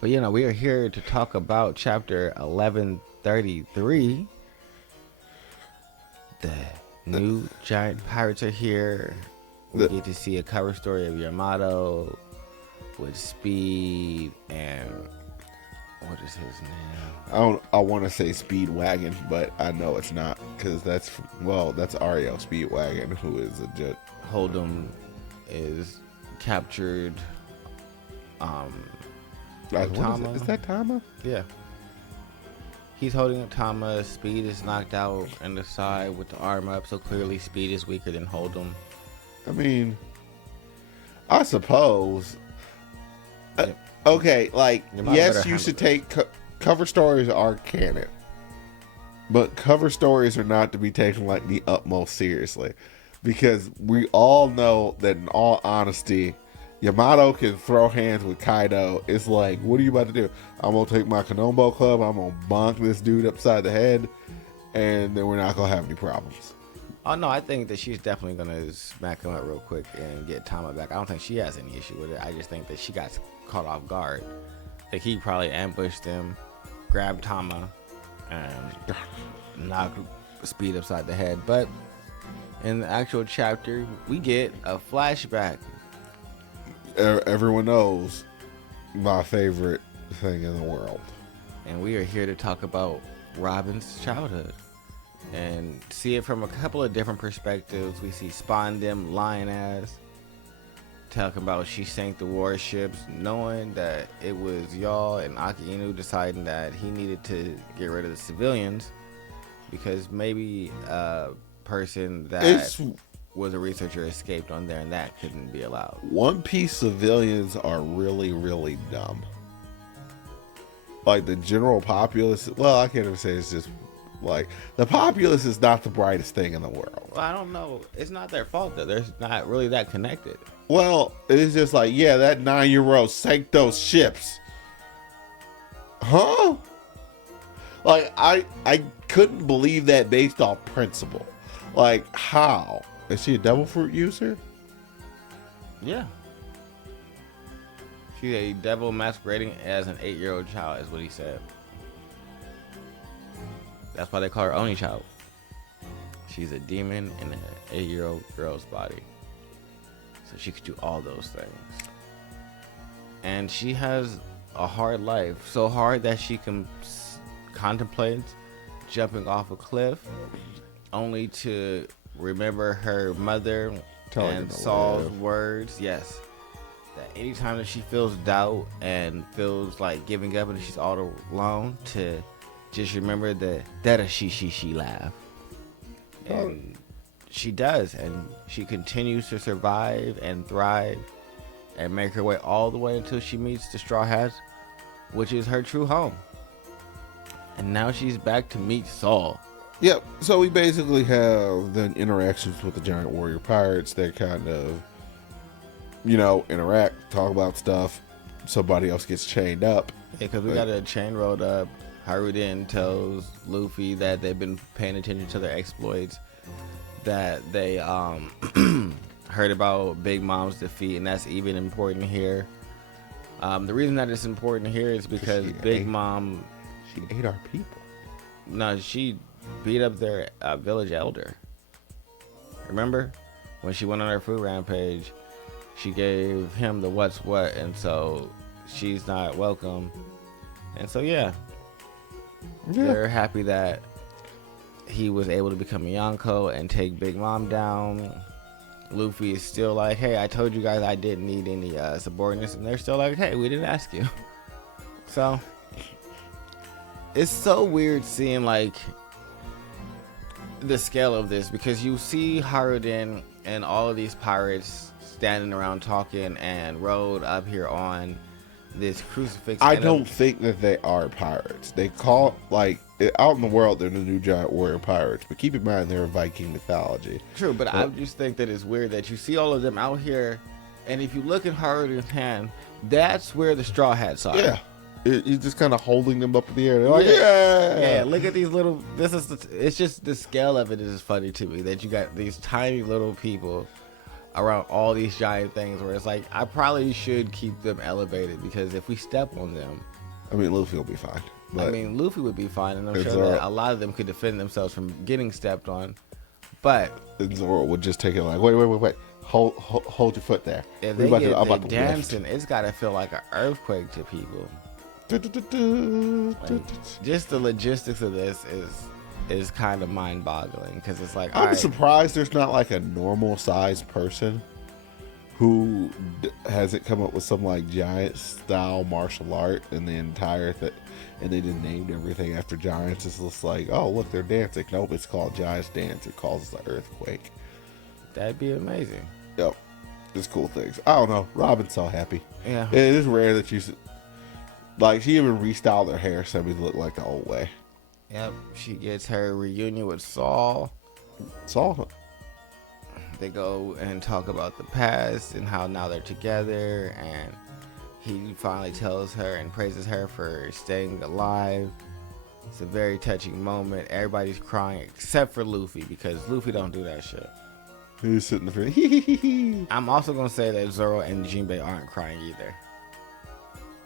But we are here to talk about chapter 1133. The new giant pirates are here. We get to see a cover story of Yamato with Speed and what is his name? I want to say Speedwagon, but I know it's not because that's Ario Speedwagon, who is a jet. Hold'em is captured. Is that Tama? Yeah. He's holding up Tama. Speed is knocked out in the side with the arm up, so clearly Speed is weaker than Hold'em. I mean, I suppose. Okay, like, yes, you should take cover stories are canon, but cover stories are not to be taken like the utmost seriously, because we all know that in all honesty, Yamato can throw hands with Kaido. It's like, what are you about to do? I'm gonna take my Konobo club, I'm gonna bonk this dude upside the head, and then we're not gonna have any problems. Oh no, I think that she's definitely gonna smack him up real quick and get Tama back. I don't think she has any issue with it. I just think that she got caught off guard. Like, he probably ambushed them, grabbed Tama, and knocked Speed upside the head. But in the actual chapter, we get a flashback. Everyone knows my favorite thing in the world. And we are here to talk about Robin's childhood and see it from a couple of different perspectives. We see Spondym, Lion-Ass, talking about she sank the warships, knowing that it was y'all and Aki Inu deciding that he needed to get rid of the civilians because maybe a person that was a researcher escaped on there and that couldn't be allowed. One Piece civilians are really, really dumb. Like, the general populace, well, I can't even say it's just like, the populace is not the brightest thing in the world. Well, I don't know. It's not their fault though. They're not really that connected. Well, it's just like, yeah, that 9-year-old sank those ships. Huh? Like, I couldn't believe that based off principle. Like, how? Is she a devil fruit user? Yeah. She's a devil masquerading as an 8-year-old child, is what he said. That's why they call her Oni Child. She's a demon in an 8-year-old girl's body. So she could do all those things. And she has a hard life. So hard that she contemplates jumping off a cliff only to remember her mother and Saul's words. Yes. That anytime that she feels doubt and feels like giving up and she's all alone, to just remember that she laugh. And she does, and she continues to survive and thrive and make her way all the way until she meets the Straw Hats, which is her true home. And now she's back to meet Saul. Yep, so we basically have the interactions with the giant warrior pirates. They kind of, interact, talk about stuff. Somebody else gets chained up. Yeah, because we got a chain rolled up. Haruden tells Luffy that they've been paying attention to their exploits, that they heard about Big Mom's defeat, and that's even important here. The reason that it's important here is because Big Mom... She ate our people. No, she beat up their village elder. Remember? When she went on her food rampage, she gave him the what's what, and so she's not welcome. And so, yeah. They're happy that he was able to become a Yonko and take Big Mom down. Luffy is still like, hey, I told you guys I didn't need any subordinates, and they're still like, hey, we didn't ask you. So it's so weird seeing like the scale of this, because you see Haruden and all of these pirates standing around talking and rode up here on this crucifix. I don't think that they are pirates. They call, like, out in the world, they're the new giant warrior pirates, but keep in mind they're Viking mythology. True, but I just think that it's weird that you see all of them out here, and if you look at Haruden's hand, that's where the Straw Hats are. Yeah. He's just kind of holding them up in the air. They're like, yeah. Look at these little. It's just the scale of it is funny to me that you got these tiny little people around all these giant things where it's like, I probably should keep them elevated because if we step on them, I mean, Luffy will be fine. But I mean, Luffy would be fine, and I'm And sure Zoro- that a lot of them could defend themselves from getting stepped on. But and Zoro would just take it like, wait. Hold your foot there. if We they about get to- I'm the about to dancing, it's got to feel like an earthquake to people. lift. Like, just the logistics of this is kind of mind-boggling because it's like, all I'm right, surprised there's not like a normal sized person who hasn't come up with some like giant style martial art and the entire thing, and they just named everything after giants. It's just like, oh look, they're dancing. Nope, it's called Giants Dance. It causes the earthquake. that'd be amazing. Yep, it's cool things. I don't know. Robin's so happy. Yeah. It is rare that you like. She even restyled her hair so it look like the old way. Yep. She gets her reunion with Saul. Saw. They go and talk about the past and how now they're together, and he finally tells her and praises her for staying alive. It's a very touching moment. Everybody's crying except for Luffy because Luffy don't do that shit. He's sitting there. I'm also gonna say that Zoro and Jinbei aren't crying either,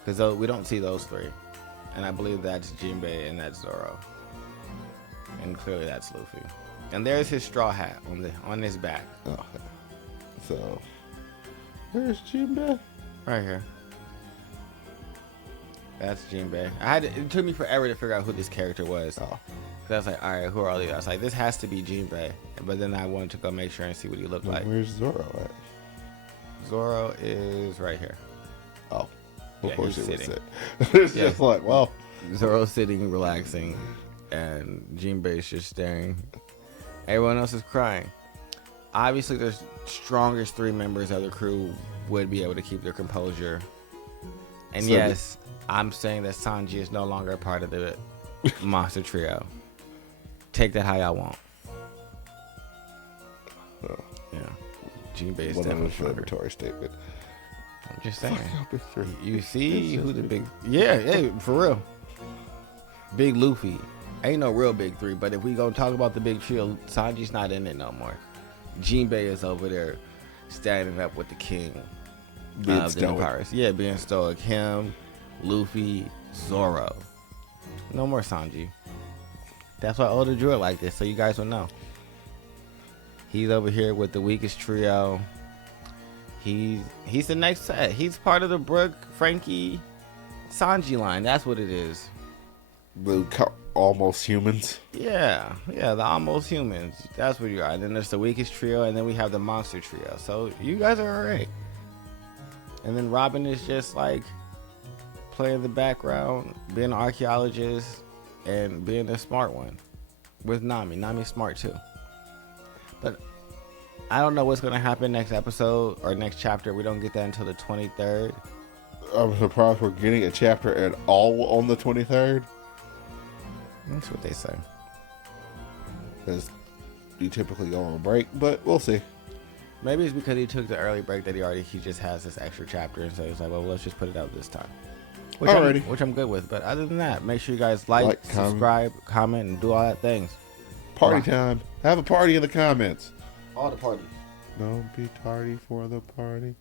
because we don't see those three, and I believe that's Jinbei and that's Zoro, and clearly that's Luffy. And there's his straw hat on his back. Okay. So, where's Jinbei? Right here. That's Jinbei. It took me forever to figure out who this character was. Oh, Cause I was like, all right, who are all these? I was like, this has to be Jinbei. But then I wanted to go make sure and see what he looked like. where's Zoro at? Zoro is right here. Oh, of Yeah, course he's it was sitting. it. It's Yeah. just like, well, Zoro's sitting, relaxing, and Jinbei's just staring. Everyone else is crying. Obviously, the strongest three members of the crew would be able to keep their composure. And So yes, I'm saying that Sanji is no longer a part of the monster trio. Take that how y'all want. oh, Yeah. Jinbei is one definitely stronger. inflammatory statement. I'm just saying. Fuck out, big three. You see It's who just the big- big... Yeah, for real. Big Luffy. Ain't no real big three, but if we gonna talk about the big trio, Sanji's not in it no more. Jinbei is over there standing up with the king Being of the stoic. pirates. Yeah, being stoic. Him, Luffy, Zoro. No more Sanji. That's why Oda drew it like this, so you guys will know. He's over here with the weakest trio. He's the next set. He's part of the Brook, Frankie, Sanji line. That's what it is. The almost humans. Yeah, the almost humans. That's what you are. And then there's the weakest trio, and then we have the monster trio. So you guys are alright. And then Robin is just like playing the background, being an archaeologist, and being the smart one with Nami. Nami's smart too. But I don't know what's gonna happen next episode or next chapter. We don't get that until the 23rd. I'm surprised we're getting a chapter at all on the 23rd. That's what they say. Because you typically go on a break, but we'll see. Maybe it's because he took the early break that he just has this extra chapter, and so he's like, well, let's just put it out this time. Alrighty. Which I'm good with. But other than that, make sure you guys like comment. subscribe, comment, and do all that things. Party time. Have a party in the comments. All the parties. Don't be tardy for the party.